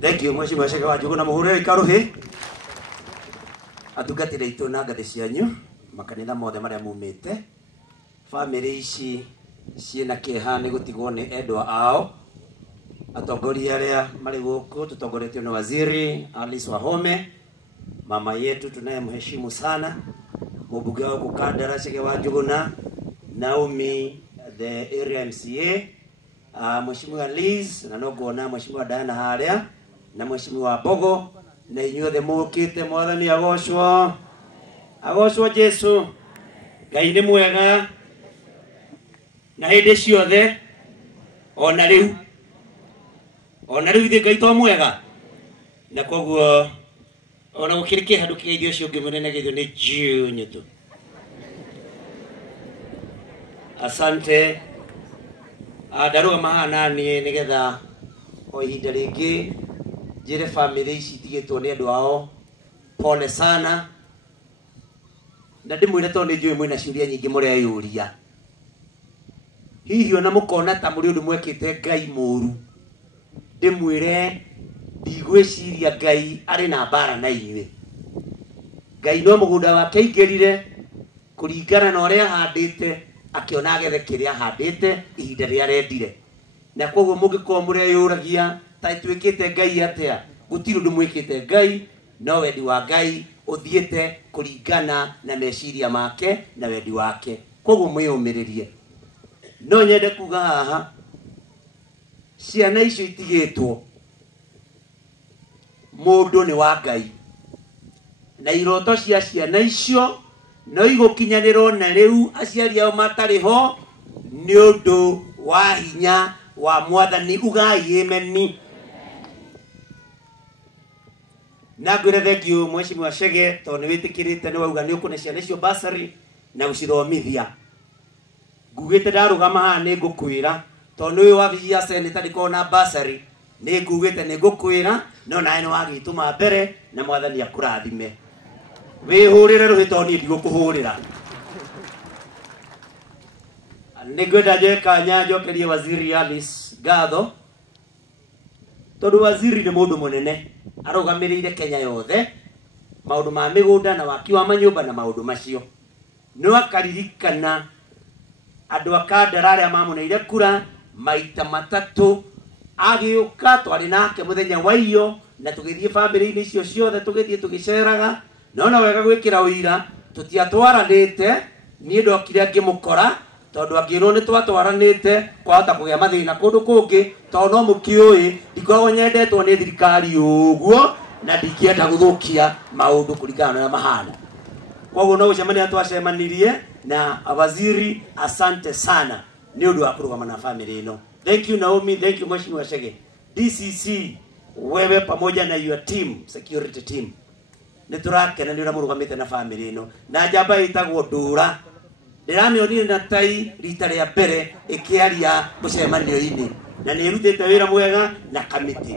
Thank you mheshimiwa Shege wa Njuguna muhurire ikaruhi atugatire itu na ngathi cianyu makanitha mothe maria mumite family ici ciena kiha ni gutigwo ni endwa ao atongoria aria mari guku tutongoretio na waziri Alice Wahome mama yetu tunayemheshimu sana mbunge wa Kandara Shege wa Njuguna Naomi the area MCA mheshimiwa Liz na nogona mheshimiwa Diana haria na mheshimiwa Bogo na inyuothe mukite mwathani agocwo Jesu Ngai ni mwega na hindi ciothe ona riu thi Ngai to mwega na koguo ona gukirike handu kigeithio cio ngi munene geithio ni June tu. Asante ndaruga mahana ni nigetha o ihinda ringi jire family ici tigitwo ni andu ao pole sana na ndimwire to ni njui mwina ciuria nyingi muri ayuria hihi ona mukona ta muri undu mwekite Ngai muru ndimwire ndigwiciria Ngai ari na bara na inywe Ngai no mugunda wake ingirire kuringana na uria handite akiona agethe kiria handite ihinda ria rendire na koguo mungiko muri ayuragia ta twikite Ngai atia gutiri undu mwikite Ngai no wendi wa Ngai uthiete kuringana na meciria make na wendi wake koguo mwiyumiririe no nyende kuga haha ciana icio itigitwo mundu ni wa Ngai na iroto cia ciana icio no igukinyanirwo na riu aciari ao matariho ni undu wa hinya wa mwathani ugai ameni na ngwire thank you mheshimiwa Shege to ni witikirite ni wauga ni ukune ciana icio basari na ucithomithia ngugite ndarugama haha ni ngukwira to ni wa vijia seneta ndikona basari ni ngugite ni ngukwira no nae ni wagituma mbere na mwathani akurathime wihurire ruhito ni ndigukuhurira nigwenda jeka nyanjo kerie waziri Alice Gatho tondu waziri ni mundu munene arugamirire Kenya yothe maundu ma migunda na waki wa manyumba na maundu macio no akaririkana andu akandara aria mamuneire kura maita matatu agiuka twari nake muthenya wa iyo na tugithie family-ini icio ciothe tugithie tugiceraga no na wega gwikira uira tutiatwaranite ni ndokire ngimukora tondu angirwo ni twatwaranite kwahota kugia mathina kundu kungi to no mukiui ndikoragwo nyendetwo ni thirikari uguo na ndikienda guthukia maundu kuringana na mahana koguo no gucemania twacemanirie na waziri asante sana ni undu wa kurugama na family ino. Thank you Naomi, thank you mheshimiwa Shege. DCC wewe pamoja na your team security team niturakena ni uramurugamite na family ino na njamba itagwo Ndura ndiramionire na tai rita ria mbere ikiaria mucemanio-ini na ni rutite wira mwega na kamiti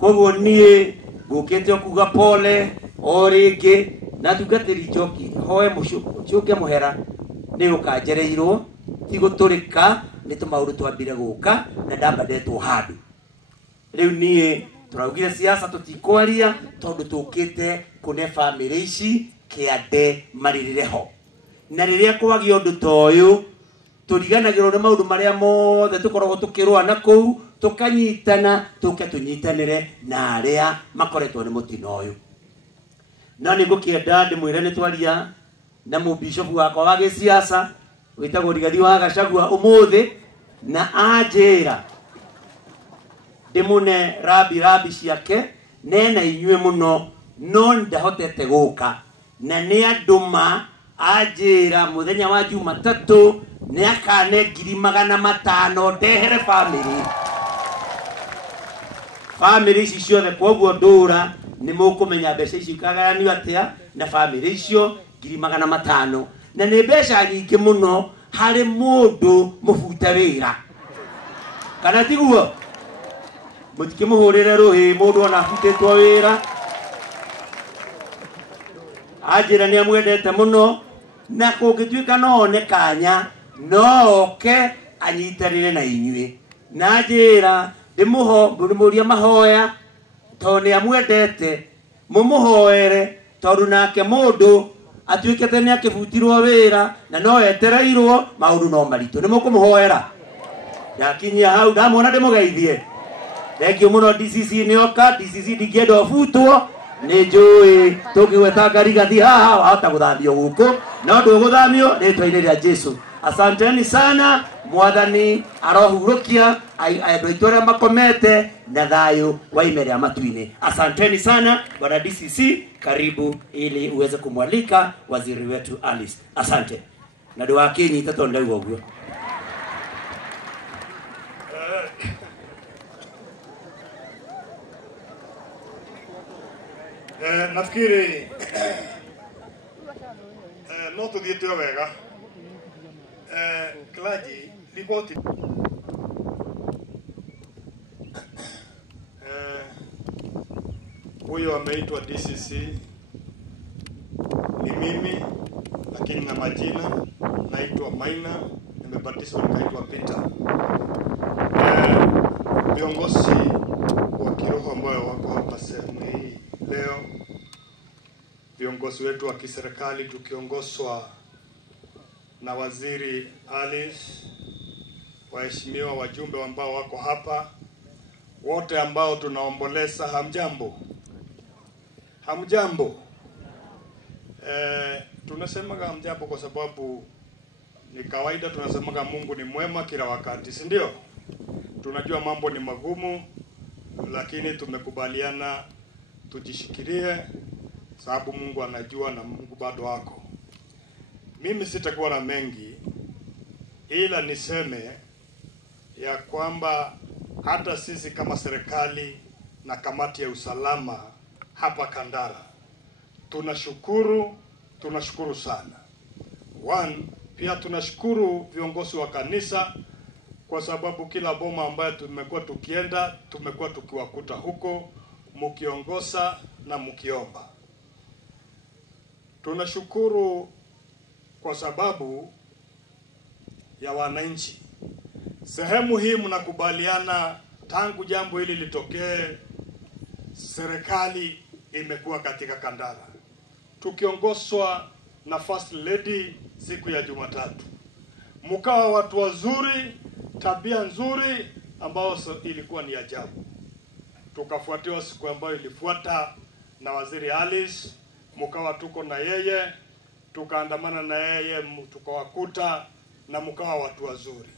koguo nie ngukite okuga pole o ringi na tungatiri njoki hoe mucuke muhera ni ukanjereirwo tiguturika ni tumauru twambire guka na ndambadetwo handu riu nie turaugire siasa tutikwaria tondu tukite kune family ici kiande maririreho na riria kwagio undu toyu turiganagirwo ni maundu maria mothe tukoragwo tukirwa na kuu tukanyitana tunyitanire na aria makoretwo ni mutino uyu na ni ngukienda ndimwire ni twaria na mubishopu wakwa wa gisiasa witagwo Rigathi wa Gachagua umuthi na anjira ndimune rabi ciake nena inyue muno no ndahotete guka na ni anduma anjira muthenya wa Jumatatu ni akane 500,000 ndehere family ici ciothe koguo Ndura ni mukumenya mbeca ici kagayanio atia na family icio 500,000 na ni mbeca nyingi muno hari mundu mubuta wira kana tiguo mutikimuhurire ruhi mundu ona butitwo wira anjira ni amwendete muno na kungituika no one kanya no ke anyitarire na inyue na njira ndimuria mahoya tone amwendete mumuhoere tondu nake mundu atuikete ni akibutirwo wira na no etereirwo maundu no maritu ni mukumuhoera yakinyia hau ndamona ndimugeithie thengio muno DCC nioka DCC ndigienda ofutwo ni njui tungigweta ngari gathi haha wahota guthamio guku no nduguthamio ritwa-ini ria Jesu. Asanteni sana, mwathani arohurukia andu aitu aria makomete na thayu waimerea matu-ini. Asanteni sana bwana DCC, karibu ili uweze kumwalika waziri wetu Alice. Asante na ndu wakinyita tondu ndauga uguo. Nafikiri no tuthiete wega clergy ripoti huyo ameitwa DCC ni mimi, lakini na majina naitwa Maina, nimebatizwa nikaitwa Peter. Viongozi wa kiroho ambao wako hapa sehemu hii leo, viongozi wetu wa kiserikali tukiongozwa na waziri Alice, waheshimiwa wajumbe ambao wako hapa, wote ambao tunaomboleza, hamjambo. Hamjambo. Tunasema hamjambo kwa sababu ni kawaida, tunasema Mungu ni mwema kila wakati, si ndio? Tunajua mambo ni magumu, lakini tumekubaliana tujishikilie sababu Mungu anajua na Mungu bado wako. Mimi sitakuwa na mengi, ila niseme ya kwamba hata sisi kama serikali na kamati ya usalama hapa Kandara tunashukuru sana. Pia tunashukuru viongozi wa kanisa kwa sababu kila boma ambayo tumekuwa tukienda, tumekuwa tukiwakuta huko mkiongoza na mkiomba. Tunashukuru kwa sababu ya wananchi. Sehemu hii mnakubaliana tangu jambo hili litokee, serikali imekuwa katika Kandara, tukiongozwa na First Lady siku ya Jumatatu. Mkawa watu wazuri, tabia nzuri ambao ilikuwa ni ajabu. Tukafuatiwa siku ambayo ilifuata na waziri Alice, mkawa tuko na yeye, tukaandamana na yeye, tukawakuta na mkawa watu wazuri.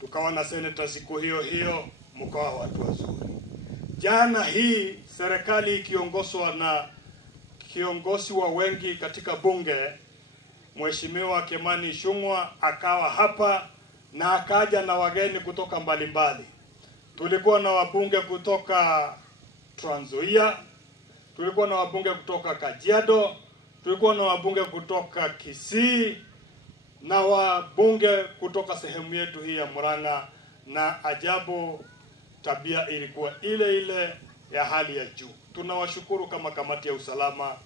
Tukawa na senator siku hiyo, mkawa watu wazuri. Jana hii serikali ikiongozwa na kiongozi wa wengi katika bunge, Mheshimiwa Kimani Ichung'wah akawa hapa na akaja na wageni kutoka mbalimbali. Tulikuwa na wabunge kutoka Trans Nzoia, tulikuwa na wabunge kutoka Kajiado, tulikuwa na wabunge kutoka Kisii na wabunge kutoka sehemu yetu hii ya Murang'a, na ajabu tabia ilikuwa ile ya hali ya juu. Tunawashukuru kama kamati ya usalama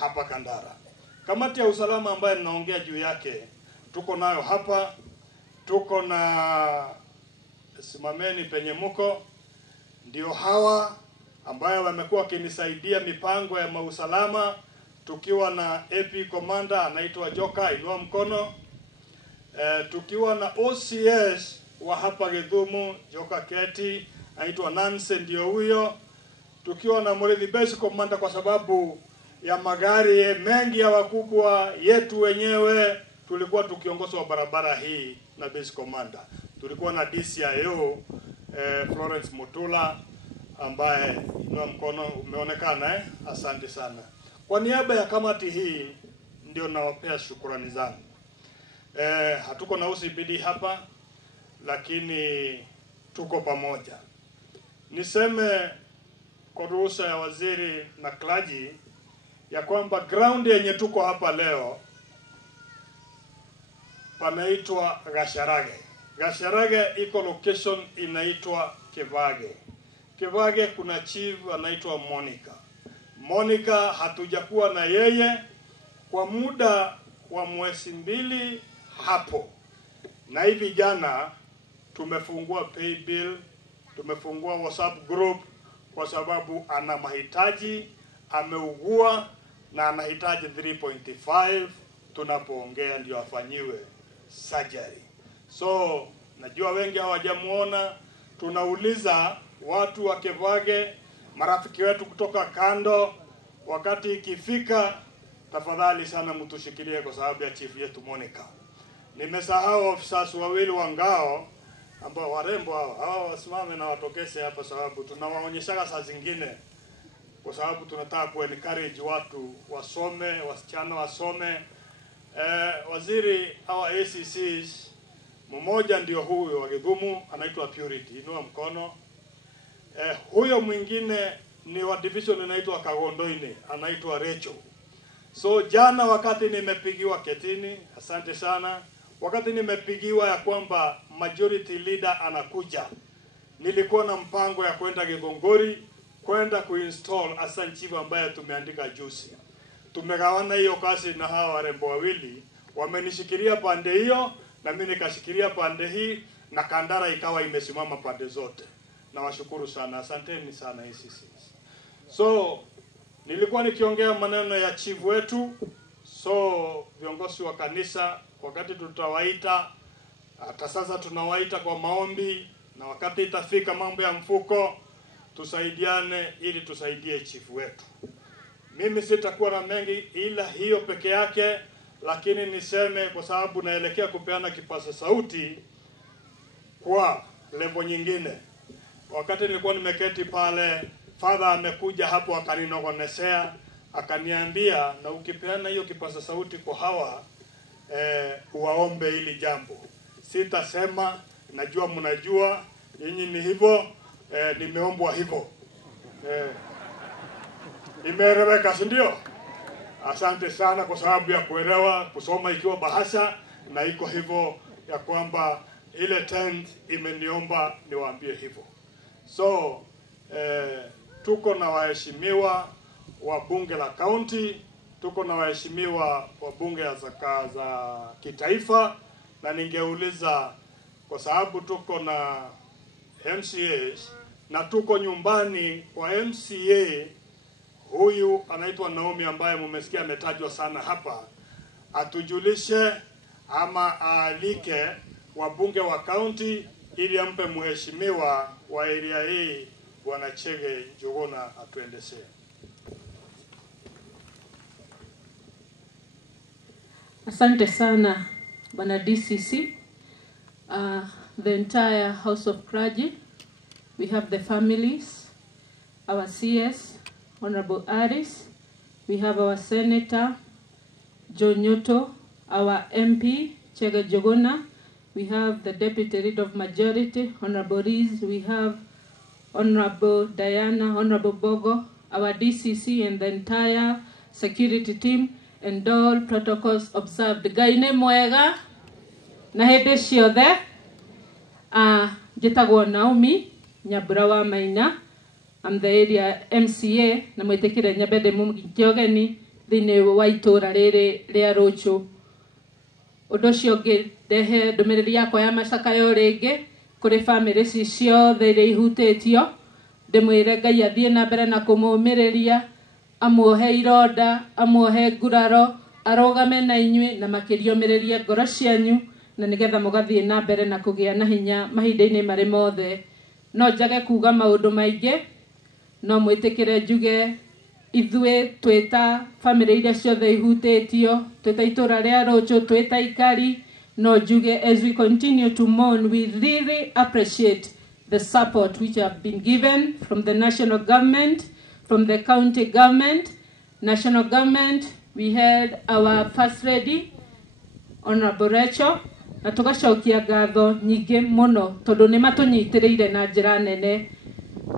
hapa Kandara. Kamati ya usalama ambayo ninaongea juu yake tuko nayo hapa, tuko na simameni penye muko, ndio hawa ambayo wamekuwa wakinisaidia mipango ya mausalama, tukiwa na AP Commander anaitwa Joka, inua mkono. Tukiwa na OCS wa hapa Githumu, Joka Keti, anaitwa Nancy, ndio huyo. Tukiwa na Murithi Base Commander kwa sababu ya magari mengi ya wakubwa yetu wenyewe, tulikuwa tukiongozwa barabara hii na Base Commander. Tulikuwa na DCIO Florence Mutula ambaye inua mkono, umeonekana asante sana. Kwa niaba ya kamati hii ndio nawapea shukrani zangu. Hatuko na OCPD hapa, lakini tuko pamoja. Niseme kwa ruhusa ya waziri na clergy ya kwamba ground yenye tuko hapa leo panaitwa Gasharage. Gasharage iko location inaitwa Kivage. Kivage kuna chief anaitwa Monica hatujakuwa na yeye kwa muda wa mwezi 2 hapo. Na hivi jana tumefungua pay bill, tumefungua WhatsApp group, kwa sababu ana mahitaji, ameugua na anahitaji 3.5 tunapoongea ndio afanyiwe surgery. So najua wengi hawajamuona, tunauliza watu wa Kevage, marafiki wetu kutoka kando, wakati ikifika tafadhali sana mtushikilie kwa sababu ya chief yetu Monica. Nimesahau officers wawili wa ngao ambao warembo hao wasimame na watokese hapa, sababu tunawaonyesha saa zingine, kwa sababu tunataka ku-encourage watu wasome, wasichana wasome. Waziri hawa ACCs, mmoja ndio huyo wa Githumu anaitwa Purity, inua mkono. Huyo mwingine ni wa division inaitwa Kagondoini, anaitwa Rachel. So jana wakati nimepigiwa Ketini, asante sana, wakati nimepigiwa ya kwamba majority leader anakuja, nilikuwa na mpango ya kwenda Githunguri kwenda kuinstall Assistant Chief ambaye tumeandika juzi. Tumegawana hiyo kazi na hawa warembo wawili, wamenishikilia pande hiyo na mimi nikashikilia pande hii, na kandara ikawa imesimama pande zote. Na washukuru sana, asanteni sana ACCs. So nilikuwa nikiongea maneno ya chief wetu, so viongozi wa kanisa wakati tutawaita, hata sasa tunawaita kwa maombi, na wakati itafika mambo ya mfuko tusaidiane ili tusaidie chief wetu. Mimi sitakuwa na mengi ila hiyo peke yake, lakini niseme kwa sababu naelekea kupeana kipaza sauti kwa level nyingine. Wakati nilikuwa nimeketi pale, father amekuja hapo akaninogonesea, akaniambia na ukipeana hiyo kipaza sauti kwa hawa uwaombe hili jambo. Sitasema, najua mnajua nyinyi ni hivyo, nimeombwa hivyo. Imeeleweka, si ndio? Asante sana kwa sababu ya kuelewa kusoma ikiwa bahasha, na iko hivyo ya kwamba ile tent imeniomba niwaambie hivyo. So tuko na waheshimiwa wa bunge la county, tuko na waheshimiwa wa bunge za kitaifa, na ningeuliza kwa sababu tuko na MCAs na tuko nyumbani kwa MCA huyu anaitwa Naomi ambaye mmesikia ametajwa sana hapa, atujulishe ama aalike wabunge wa county ili ampe mheshimiwa wa area hii Bwana Chege Njuguna atuendeshe. Asante sana Bwana DCC, the entire House of Clergy. We have the families, our CS, Honorable Aris. We have our Senator, Joe Nyoto, our MP, Chege Njuguna. We have the Deputy Leader of Majority, Honorable Riz. We have Honorable Diana, Honorable Bogo, our DCC and the entire security team, and all protocols observed. Gaine mwega na hede ciothe. Njitagwo Naomi Nyambura wa Maina. I'm the area MCA na mwitikire nyabende mungigeni thini wa itura riri ria Rocho. Undu ucio ngirehe ndumiriri yakwa ya macakayo ringi kuri family ciothe iria ihutitio, ndimwire Ngai athie na mbere na kumumiriria, amuohe ironda, amuohe nguraro, arogame na inyui na makiriomirerie ngoro cianyu, na nigetha mugathie na mbere na kugia na hinya mahinda-ini mari mothe. No njage kuga maundu maingi, no mwitikire njuge ithue twita family iria ciothe ihutitio, twita itura ria Rocho, twita ikari, no njuge as we continue to mourn, we really appreciate the support which have been given from the national government, from the county government, national government. We had our first lady, Honorable Rachel, na tugacokia ngatho nyingi muno tondu ni matunyitiriire na njira nene.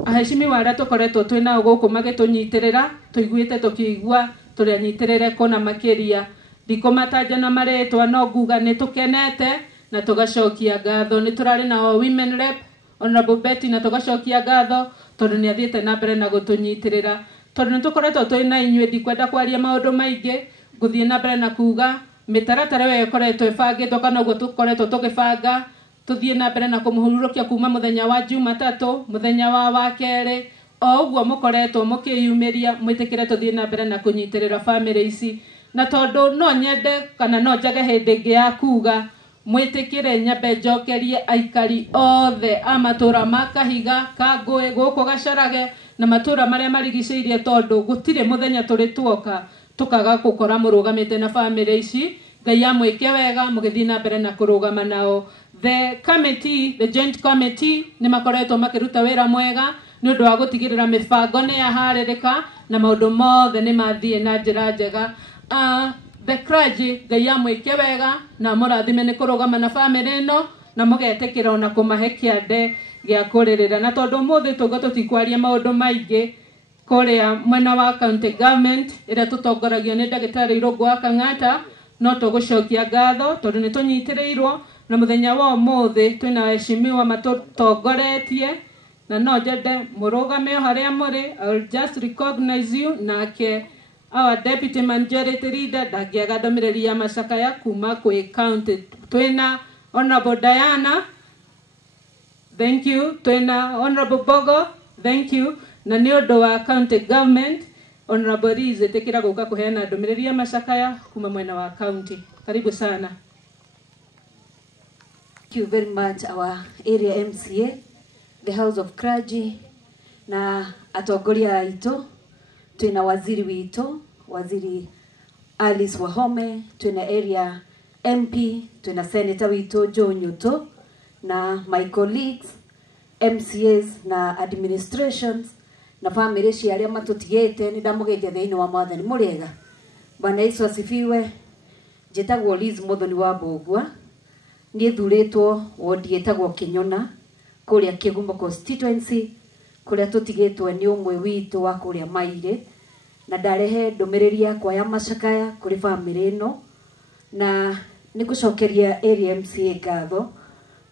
Aheshimiwa aria tukoretwo twina guku magitunyitirira, tuiguite tukigua turianyitirire kona makiria, ndikumatanja na maretwa no nguga ni tukenete na tugacokia ngatho. Ni turari na women rep Honorable Betty, na tugacokia ngatho tondu ni athiete na mbere na gutunyitirira, tondu ni tukoretwo twina inyui. Ndikwenda kwaria maundu maingi, nguthie na mbere na kuga mitaratara we ikoretwo ibangitwo kana uguo tukoretwo tugibanga, tuthie na mbere na kumuhururukia kuma muthenya wa Jumatatu, muthenya wa Wakeri, o uguo mukoretwo mukiyumiria mwitikire tuthie na mbere na kunyitirira family ici na tondu no nyende kana no njage hindi ngi ya kuga mwitikire nyambe njokerie aikari othe amatura makahiga kangwe guku gacarage na matura maria marigiceirie tondu gutire muthenya turi tuoka tukaga gukora murugamite na family ici ngai amwike wega mugithii na mbere na kurugama nao. The committee, the joint committee ni makoretwo makiruta wira mwega ni undu wa gutigirira mibango ni yaharirika na maundu mothe ni mathie na njira njega. The clergy ngai amwike wega na murathime ni kurugama na family ino na mugetikira ona kumahe kiande gia kuririra na tondu muthi tugo tutikwaria maundu maingi kuria mwena wa county government ira tutongoragio ni ndagitari Irungu wa Kang'ata no tugucokia ngatho tondu ni tunyitirirwo na muthenya wa umuthi twina heshimiwa matutongoretie na no njende murugame haria muri. I will just recognize you nake our deputy majority leader ndagiaga ndomireri ya Macakaya kuma kwi county. Twina Honorable Diana, thank you. Twina Honorable Bogo, thank you. Na ni undu wa county government Honorable Rize tekira guka kuheana ndomireri ya Macakaya kuma mwena wa county. Karibu sana. Thank you very much our area MCA, the House of Clergy na atongoria aitu. Twina waziri witu, waziri Alice Wahome, twina area MP, twina senator witu Joe Nyuto na my colleagues MCAs na administrations na family ciaria matutigite ni ndamugeithia thiini wa mwathani muriega. Bwana Yesu asifiwe. Njitagwo Liz Muthoni wa Mbugua, ni thuritwo wodi etagwo Kinyona kuria Kigumo constituency kuria tutigitwe ni umwe witu wa kuria Maire na ndarehe ndomereri yakwa ya Macakaya kuri family ino na nigucokeria area MCA ngatho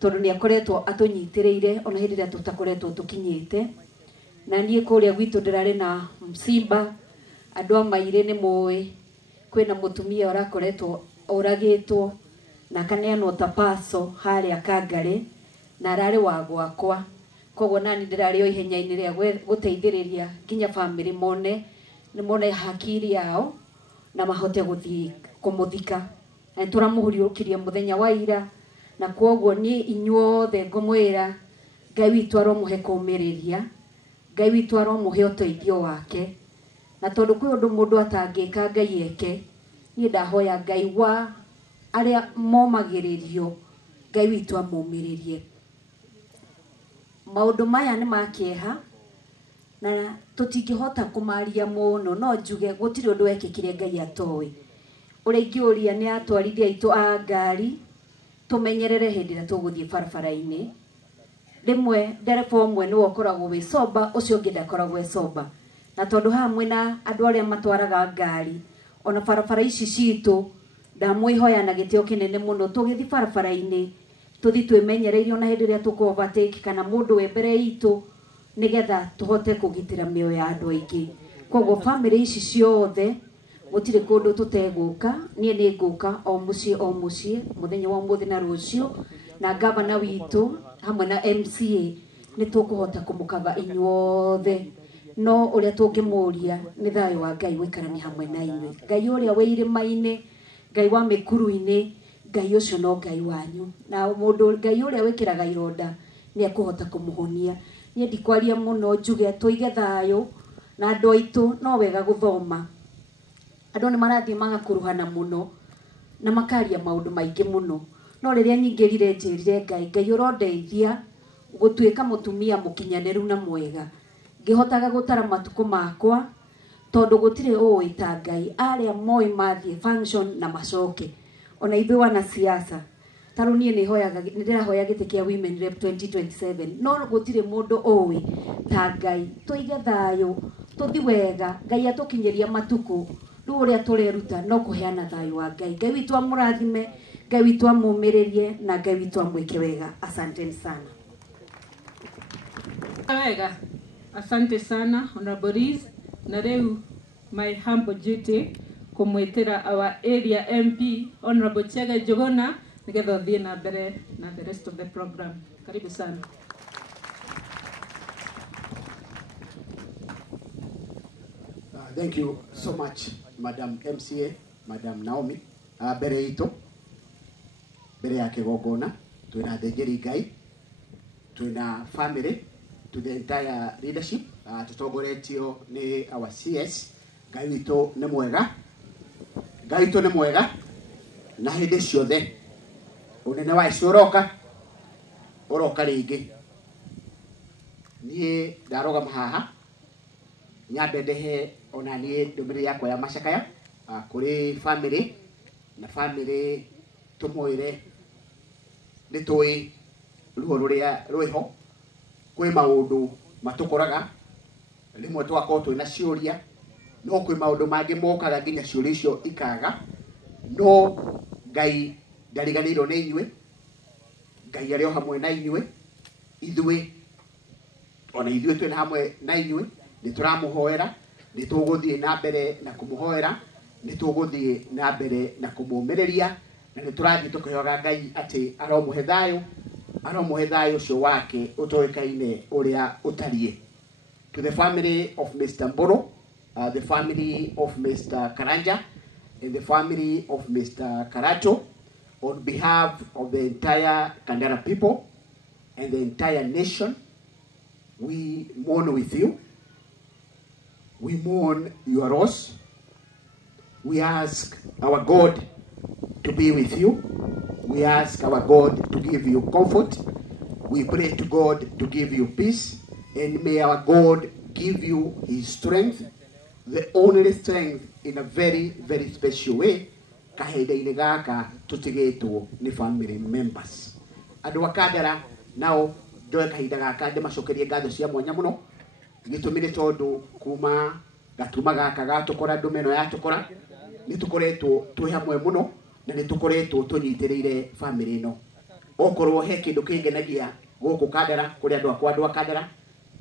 tondu ni akoretwo atunyitiriire ona hindi ria tutakoretwo tukinyite na nie kuria gwitu ndirari na msimba andu a Maire ni muwi kwina mutumia urakoretwo uragitwo na kaneanwo tapaso haria Kangari na arari wa gwakwa koguo nani ndirari o ihenya-ini ria guteithiriria nginya family mone ni mone hakiri yao na mahote guthii kumuthika na turamuhuriukiria muthenya wa ira na koguo ni inyuothe ngumwira Ngai witu aromuhe kumiriria, Ngai witu aromuhe uteithio wake na tondu kwi undu mundu atangika Ngai eke ni ndahoya Ngai wa aria momagiririo Ngai witu amumiririe. Maundu maya ni makieha na tutingihota kumaria muno no njuge gutiri undu wekikire Ngai atowi. Uri ngiuria ni atwarithia itu a ngari tumenyerere hindi ria tuguthie barabara-ini. Rimwe ndereba umwe ni wokoragwo wi soba ucio ungi ndakoragwo wi soba na tondu hamwe na andu aria matwaraga ngari ona barabara ici citu ndamwihoya na gitio kinene muno tugithi barabara-ini tuthi twimenyereire ona hindi ria tuko overtake kana mundu we mbere itu nigetha tuhote kugitira mioyo ya andu aingi. Koguo family ici ciothe gutire kundu tuteguka nie ni nguka o mucie muthenya wa muthi na rucio na governor witu hamwe na MCA ni tukuhota kumukava inyuothe no uria tungimuria ni thayo wa Ngai wikarani hamwe na inywe. Ngai uria wi irima-ini, Ngai wa mikuru-ini, Ngai ucio no Ngai wanyu na mundu Ngai uria wikiraga ironda ni akuhota kumuhonia. Nie ndikwaria muno njuge tuige thayo na andu aitu no wega guthoma. Andu ni marathie magakuruhana muno na makaria maundu maingi muno no riria nyingirire njirire Ngai urondeithia gutuika mutumia mukinyaniru na mwega ngihotaga gutara matuko makwa tondu gutire uita Ngai aria moi mathie function na macoke ona ithu wana siasa taru nie ni hoyaga ndirahoya giti kia women rep 2027 no gutire mundu owi ta Ngai. Tuige thayo tuthi wega Ngai atukinyeria matuko riu uria tureruta no kuheana thayo wa Ngai. Ngai witu amurathime, Ngai witu amumiririe na Ngai witu amwike wega. Asante sana. Wega. Asante sana Honorable Riz. Na riu my humble duty kumwitira our area MP Honorable Chege Njuguna nigetha thie na mbere na the rest of the program. Karibu sana. Thank you so much, Madam MCA, Madam Naomi. Mbere itu, mbere ya kigongona, twina thĩnjĩri Ngai, twina family, to the entire leadership, tutongoretio ni our CS. Ngai witũ nĩ mwega. Ngai witũ nĩ mwega. Na hĩndĩ ciothe ũnene wa icio ũroka rĩngĩ. Niĩ ndarũgama haha nyambe ndehe ona niĩ ndũmĩrĩri yakwa ya macakaya kũrĩ family na family tũmwĩre nĩ tũĩ ruo rũrĩa rwĩho, kwĩ maũndũ matũkoraga rĩmwe twakorwo twĩna ciũria, no kwĩ maũndũ mangĩ mokaga nginya ciũria icio ikaga, no Ngai ndariganĩirwo nĩ inyuĩ. Ngai arĩ o hamwe na inyuĩ. Ithuĩ ona ithuĩ twĩna hamwe na inyuĩ, nĩ tũramũhoera, nĩ tũgũthiĩ na mbere na kũmũhoera, nĩ tũgũthiĩ na mbere na kũmũmĩrĩria, na nĩ tũrathiĩ tũkĩhoyaga Ngai atĩ aromũhe thayũ ũcio wake ũtoĩkaine ũrĩa ũtariĩ. To the family of Mr. Mburu, the family of Mr. Karanja, and the family of Mr. Karacho, on behalf of the entire Kandara people and the entire nation, we mourn with you. We mourn your loss. We ask our God to be with you. We ask our God to give you comfort. We pray to God to give you peace. And may our God give you his strength, the only strength in a very, very special way. Kahinda-inĩ gaka tũtigĩtwo nĩ family members. Andũ a Kandara nao ndoe kahinda gaka ndĩmacokerie ngatho cia mwanya mũno. Gĩtũmi nĩ tondũ kuma gatuma gaka gatũkora ndũmeno yatũkora nĩ tũkoretwo twĩ hamwe mũno na nĩ tũkoretwo tũnyitĩrĩire family ĩno. Okorwo he kĩndũ kĩngenagia gũkũ Kandara kũrĩ andũ a Kandara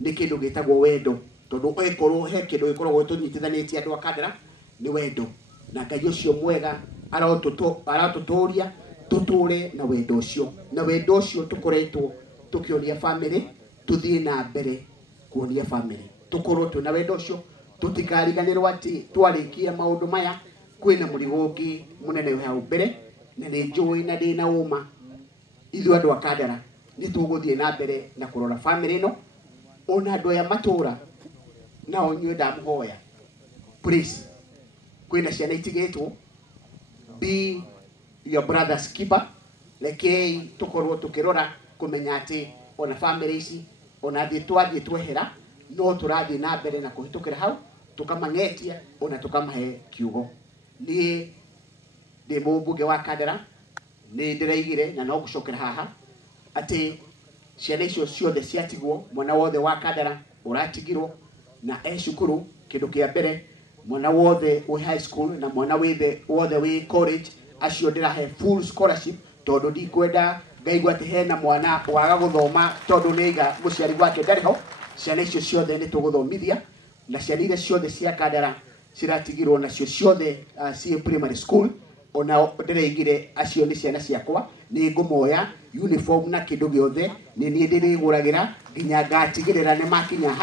nĩ kĩndũ gĩtagwo wendo, tondũ okorwo he kĩndũ gĩkoragwo tũnyitithanĩtie andũ a Kandara nĩ wendo, na Ngai ũcio mwega aratũtũria tũtũre na wendo ũcio, na wendo ũcio tũkoretwo tũkĩonia family, tũthiĩ na mbere kuonia family, tũkorwo twĩna wendo ũcio, tũtikariganĩrwo atĩ twarĩkia maũndũ maya kwĩna mũrigo ũngĩ mũnene hau mbere, na nĩ njũĩ na ndĩ na ũma ithuĩ andũ a Kandara nĩ tũgũthiĩ na mbere na kũrora family ĩno. Ona andũ aya matũra nao nyuĩ ndamũhoya, please, kwĩna ciana itigĩtwo, be your brother's keeper. Rekei tũkorwo tũkĩrora kũmenya atĩ ona family ici ona twathiĩ twehera no tũrathiĩ na mbere na kũhĩtũkĩra hau, tũkamang'etia ona tũkamahe kiugo. Niĩ ndĩ mũmbunge wa Kandara, nĩ ndĩraigire na no gũcokera haha atĩ ciana icio ciothe ciatigwo, mwana wothe wa Kandara ũratigirwo na cukuru. Kĩndũ kĩa mbere, mwana wothe wĩ high school na mwana wothe wĩ college, acio ndĩrahe full scholarship, tondũ ndikwenda ngaigua atĩ hena mwana waga gũthoma tondũ nĩiga mũciari wake ndarĩ ho. Ciana icio ciothe nĩ tũgũthomithia, na ciana iria ciothe cia Kandara ciratigirwo nacio ciothe ciĩ primary school, ona ndĩraigire acio nĩ ciana ciakwa, nĩ ngũmoya uniform na kĩndũ gĩothe nĩ niĩ ndĩrĩgũragĩra nginya ngatigĩrĩra nĩ makinya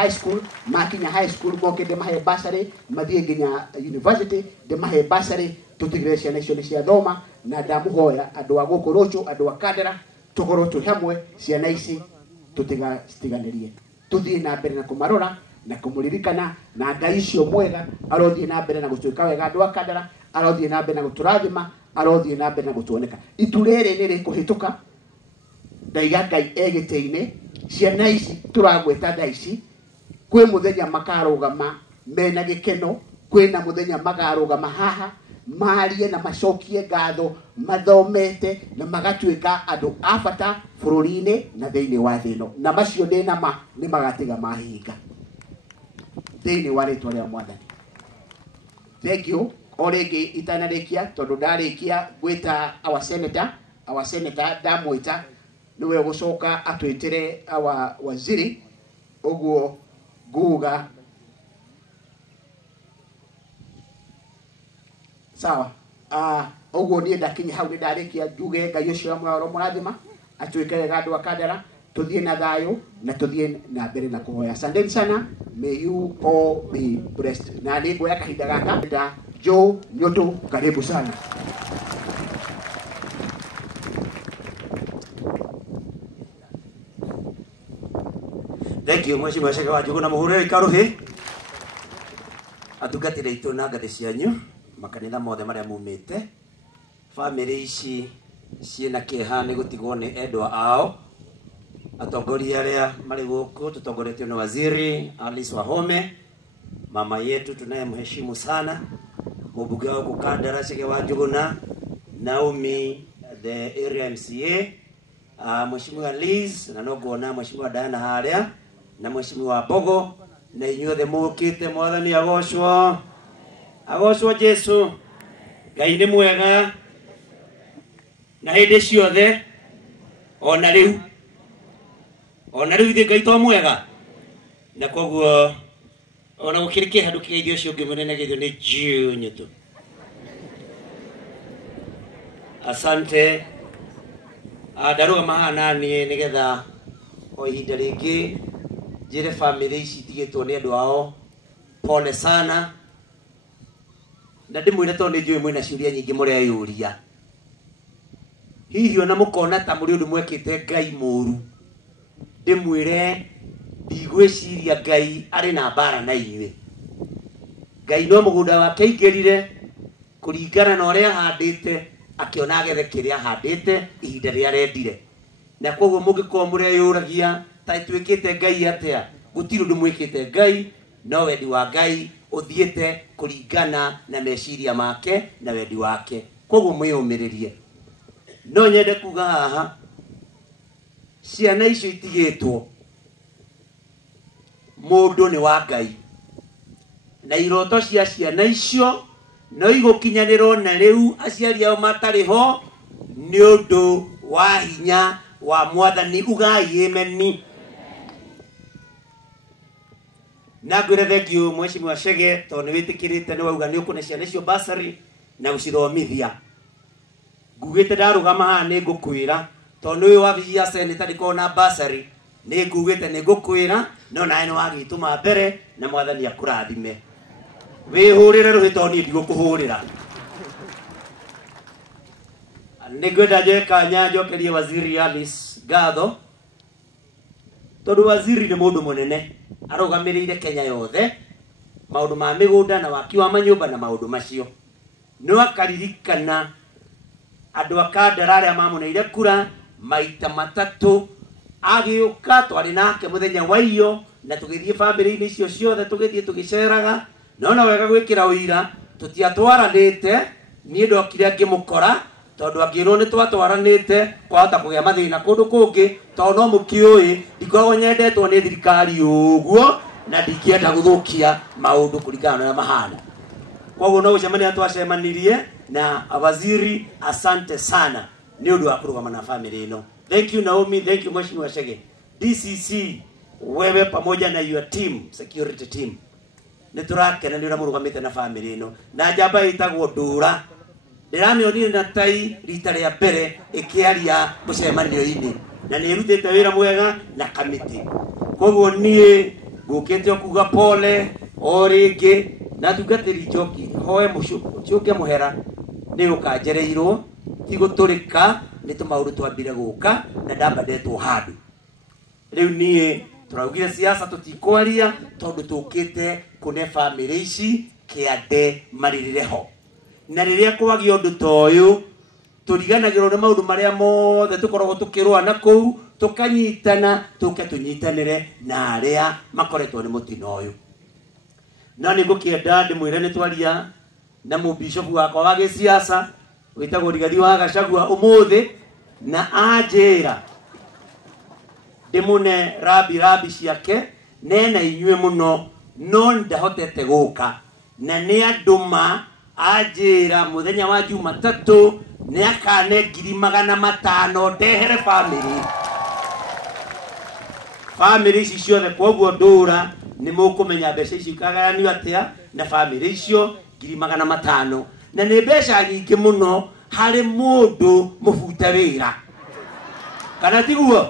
high school moke ndĩmahe bursary, mathiĩ nginya university ndĩmahe bursary, tũtigĩrĩre ciana icio nĩ ciathoma. Na ndamũhoya andũ a gũkũ Rocho, andũ a Kandara, tũkorwo twĩ hamwe, ciana ici tũtigacitiganĩrie, tũthiĩ na mbere na kũmarora na kũmũririkana, na Ngai ũcio mwega arothiĩ na mbere na gũtwĩka wega andũ a Kandara, arothiĩ na mbere na gũtũrathima, arothiĩ na mbere na gũtuoneka. Itu rĩrĩ nĩ rĩkũhĩtũka, ndaiga Ngai egĩtĩ-inĩ. Ciana ici tũragweta thaa ici, kwĩ mũthenya makarũgama mena gĩkeno, kwĩna mũthenya makarũgama haha marie na macokie ngatho, mathomete na magatuĩka andũ a bata bũrũri-inĩ na thĩinĩ wa thĩ ĩno, na macio ndĩ nama nĩ magatiga mahinga thĩinĩ wa rĩtwa rĩa Mwathani. Thank you. O rĩngĩ itanarĩkia, tondũ ndarĩkia gwĩta our senator ndamwĩta, nĩwe gũcoka atwĩtĩre our waziri, ũguo nguga sawa. Ũguo niĩ ndakinya hau nĩ ndarĩkia njuge Ngai ũcio amwe mũrathima atwĩke wega andũ a Kandara, tuthie na thayo na tuthie na mbere na kuhoya. Asanteni sana. May you all be blessed. Na ni ngoya kahinda gaka Joe Nyoto, karibu sana. Thank you Mheshimiwa Shega wa Njuguna muhurire ikaruhi atungatire itu na ngathi cianyu makanitha mothe maria mumite family ici ciena kiha ni gutigwo ni endwa ao atongoria aria mari guku tutongoretio ni waziri Alice Wahome, mama yetu tunayemheshimu sana, mbunge wa Kandara Shega wa Njuguna, Naomi the area MCA, Mheshimiwa Liz na nogona Mheshimiwa Diana haria na Mheshimiwa Bogo na inyuothe mukite mwathani agocwo Jesu. Ngai ni mwega na hindi ciothe ona riu ithe Ngai to mwega na koguo ona gukirike handu kigeithio cio ngi munene geithio ni Joe Nyoto. Asante. Ndaruga mahana ni nigetha o ihinda ringi jire family ici tigitwo ni andu ao pole sana na ndimwire to ni njui mwina ciuria nyingi muri ayuria hihi ona mukona ta muri undu mwekite Ngai muru ndimwire ndigwiciria Ngai ari na bara na inyue. Ngai no mugunda wake ingirire kuringana na uria handite akiona agethe kiria handite ihinda ria rendire na koguo mungikorwo muri ayuragia ta twikite Ngai atia gutiri undu mwikite Ngai no wendi wa Ngai uthiete kuringana na meciria make na wendi wake koguo mwiyumiririe. No nyende kuga haha ciana icio itigitwo mundu ni wa Ngai na iroto cia ciana icio no igukinyanirwo na riu aciari ao matariho ni undu wa hinya wa mwathani. Ugai ameni. Na ngwire thank you Mheshimiwa Shege to ni witikirite ni wauga ni ukune ciana icio basari na gucithomithia. Ngugite ndarugama haha ni ngukwira to ni wabici ya seneta ndikona basari ni ngugite ni ngukwira no nae ni wagituma mbere na mwathani akurathime. Wihurire ruhito ni ndigukuhurira. Nigwenda je kanya njokerie waziri Alice ngatho tondu waziri ni mundu munene arugamirire Kenya yothe maundu ma migunda na waki wa manyumba na maundu macio no akaririkana andu akandara aria mamuneire kura maita matatu agiuka twari nake muthenya wa iyo na tugithie family ini icio ciothe tugithie tugiceraga no wega gwikira uira tutiatwaranite ni ndokire ngimukora tondu angirwo ni twatwaranite kwahota kugia mathina kundu kungi to no mukiui ndikoragwo nyendetwo ni thirikari uguo na ndikienda guthukia maundu kuringana na mahana. Koguo no ucemania twacemanirie na waziri. Asante sana ni undu wa kurugama na family ino. Thank you Naomi, thank you Mheshimiwa Shege. DCC wewe pamoja na your team, security team niturakena ni uramurugamite na family ino na njamba itagwo Ndura ndiramionire na tai rita ria mbere ikiaria mucemanio-ini na ni rutite wira mwega na kamiti. Koguo nie ngukite kuga pole o ringi na tungatiri njoki hoe mucuke muhera ni ukanjereirwo tiguturika ni tumauru twambire guka na ndamba ndetwo handu riu nie turaugire siasa tutikwaria tondu tukite kune family ici kiande maririreho na riria kwagio undu toyu turiganagirwo ni maundu maria mothe tukoragwo tukirwa na kou tukanyitana tuke tunyitanire na aria makoretwo ni mutino uyu. Na ni ngukienda ndimwire ni twaria na mubishopu wakwa wa gisiasa witagwo Rigathi wa Gachagua umuthi na anjira ndimune rabi ciake nena inyue muno no ndahotete guka na ni anduma anjira muthenya wa Jumatatu ni akane 500,000 ndehere family ici ciothe. Koguo Ndura ni mukumenya mbeca ici kagayanio atia na family icio 500,000 na ni mbeca nyingi muno hari mundu mubuta wira kana tiguo